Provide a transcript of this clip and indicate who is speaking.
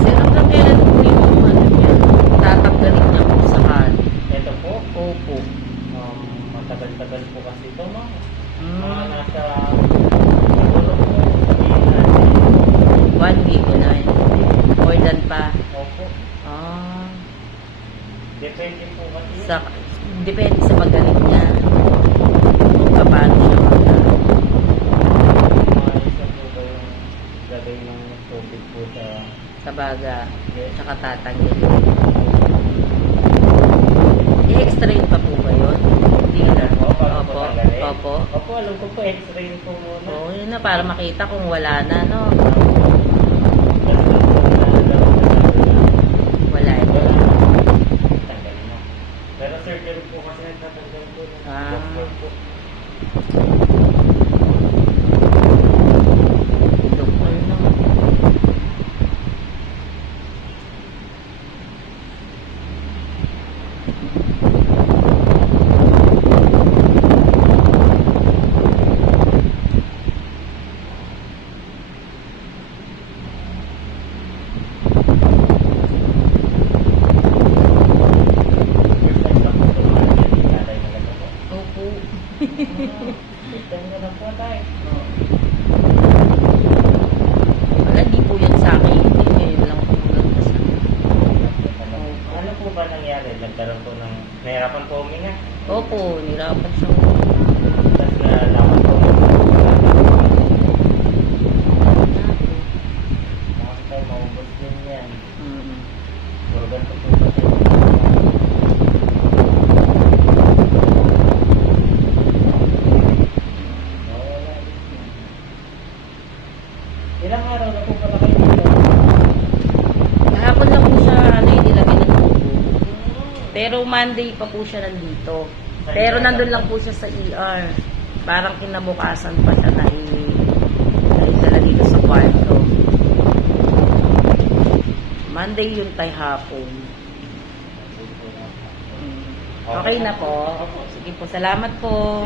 Speaker 1: Sir, hanggang kailan po yung ano niya? Tatanggalin niya po sa kan.
Speaker 2: Ito po?
Speaker 1: Opo.
Speaker 2: Um, matagal-tagal po kasi ito, ma'am.
Speaker 1: Mm. Mga
Speaker 2: nasa... Siguro po, sabihin natin.
Speaker 1: One week na eh. More than pa.
Speaker 2: Opo.
Speaker 1: Ah.
Speaker 2: Depende po kasi. Sa,
Speaker 1: depende sa pag
Speaker 2: lagay ng tubig po sa...
Speaker 1: Sa baga.
Speaker 2: Yes.
Speaker 1: Tsaka tatanggalin. I-extrain pa po ba yun? Hindi na.
Speaker 2: Opo, Opo.
Speaker 1: Opo.
Speaker 2: Opo, alam ko po, x-ray po muna.
Speaker 1: Oo, yun na. Para makita kung wala na, no? Wala na.
Speaker 2: Pero surgery po kasi nagtatanggal po Ah. doctor po.
Speaker 1: Doktor na. First
Speaker 2: time lang po ito mga hindi tatay na ganito po.
Speaker 1: Opo.
Speaker 2: First time na lang po tayo.
Speaker 1: Wala, di po yan sa akin. Hindi, ngayon lang po lumabas na.
Speaker 2: Ano po ba nangyari? Nagkaroon po ng... Nahirapan po huminga. Opo,
Speaker 1: nirapan siya.
Speaker 2: Tapos nalaman po. Bakit tayo maubos din yan?
Speaker 1: Mm.
Speaker 2: Puro ganito po. Ilang araw na po pala kayo dito?
Speaker 1: Kahapon lang po siya, ano, yung nilagay ng tubo. Pero Monday pa po siya nandito.
Speaker 2: Pero nandun lang
Speaker 1: po siya sa ER. Parang kinabukasan pa siya na i- naitala dito sa kwarto. Monday yun tay hapon.
Speaker 2: Okay na po.
Speaker 1: Sige po, salamat po.